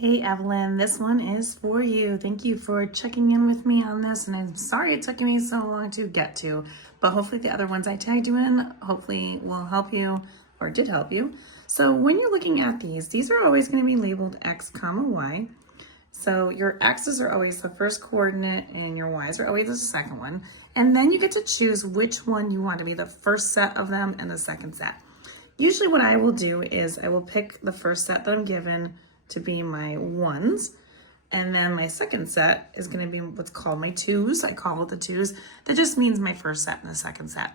Hey Evelyn, this one is for you. Thank you for checking in with me on this, and I'm sorry it took me so long to get to, but hopefully the other ones I tagged you in hopefully will help you or did help you. So when you're looking at these are always going to be labeled X comma Y. So your X's are always the first coordinate and your Y's are always the second one. And then you get to choose which one you want to be the first set of them and the second set. Usually what I will do is I will pick the first set that I'm given to be my ones. And then my second set is going to be what's called my twos. I call it the twos. That just means my first set and the second set.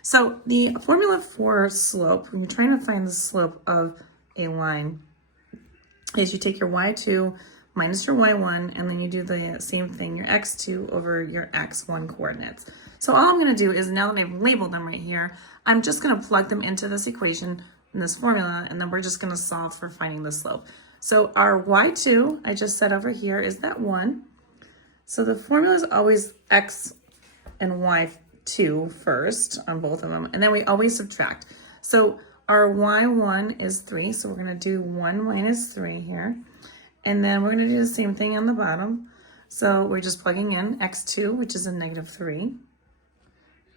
So the formula for slope, when you're trying to find the slope of a line, is you take your y2 minus your y1, and then you do the same thing, your x2 over your x1 coordinates. So all I'm going to do is, now that I've labeled them right here, I'm just going to plug them into this equation in this formula, and then we're just going to solve for finding the slope. So our y2, I just said over here, is that 1. So the formula is always x and y2 first on both of them, and then we always subtract. So our y1 is 3, so we're going to do 1 minus 3 here. And then we're going to do the same thing on the bottom. So we're just plugging in x2, which is a negative 3.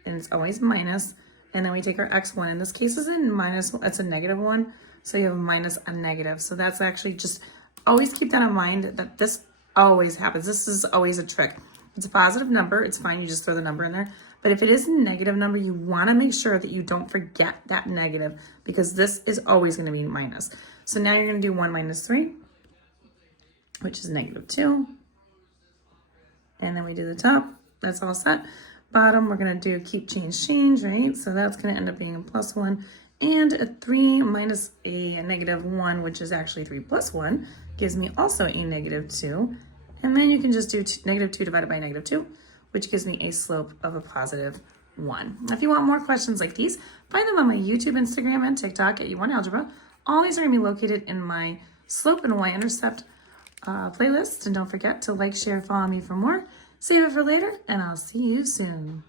And it's always minus. And then we take our x1. In this case, is in minus, it's a negative 1. So you have minus a negative. So that's actually just, always keep that in mind that this always happens. This is always a trick. If it's a positive number, it's fine. You just throw the number in there. But if it is a negative number, you want to make sure that you don't forget that negative, because this is always going to be minus. So now you're going to do 1 minus 3, which is negative 2. And then we do the top. That's all set. Bottom, we're going to do keep, change, right? So that's going to end up being a plus 1. And a 3 minus a negative 1, which is actually 3 plus 1, gives me also a negative 2. And then you can just do negative 2 divided by negative 2, which gives me a slope of a positive 1. Now, if you want more questions like these, find them on my YouTube, Instagram, and TikTok at U1Algebra. All these are going to be located in my slope and y-intercept playlist. And don't forget to like, share, follow me for more. Save it for later, and I'll see you soon.